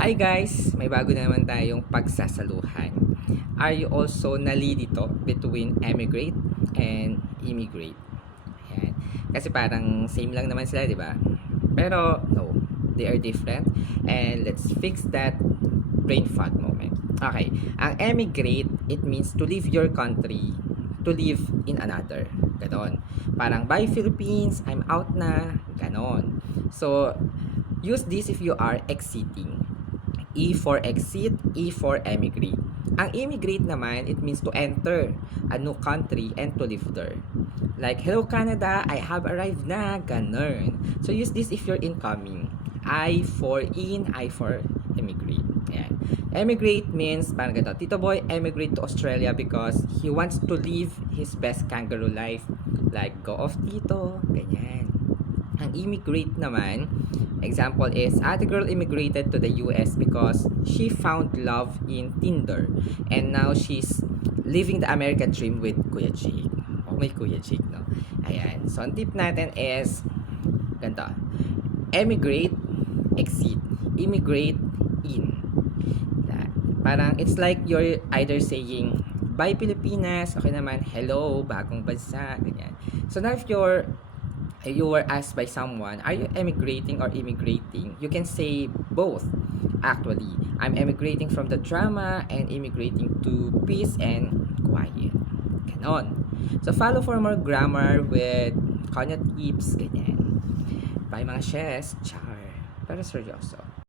Hi guys! May bago na naman tayong pagsasaluhan. Are you also nalilito between emigrate and immigrate? Ayan. Kasi parang same lang naman sila, di ba? Pero no, they are different. And let's fix that brain fog moment. Okay, ang emigrate, it means to leave your country to live in another. Ganon. Parang, bye Philippines, I'm out na. Ganon. So, use this if you are exiting. E for exit, E for emigrate. Ang immigrate naman, it means to enter a new country and to live there. Like, hello Canada, I have arrived na, ganun. So use this if you're incoming. I for in, I for emigrate. Ayan. Emigrate means, parang ganito, Tito Boy emigrate to Australia because he wants to live his best kangaroo life. Like, go off Tito, ganyan. Ang immigrate naman, example is, Ate Girl immigrated to the US because she found love in Tinder. And now she's living the American dream with Kuya Jake. Oh, may Kuya Jake, no? Ayan. So, ang tip natin is, ganito. Emigrate, exit. Immigrate, in. Parang, it's like you're either saying, bye Pilipinas, okay naman, hello, bagong bansa, ganyan. So, now if you were asked by someone, are you emigrating or immigrating? You can say both. Actually, I'm emigrating from the drama and immigrating to peace and quiet. Ganon. So, follow for more grammar with Kanya tips, ganyan. Bye mga shes, char. Pero seryoso.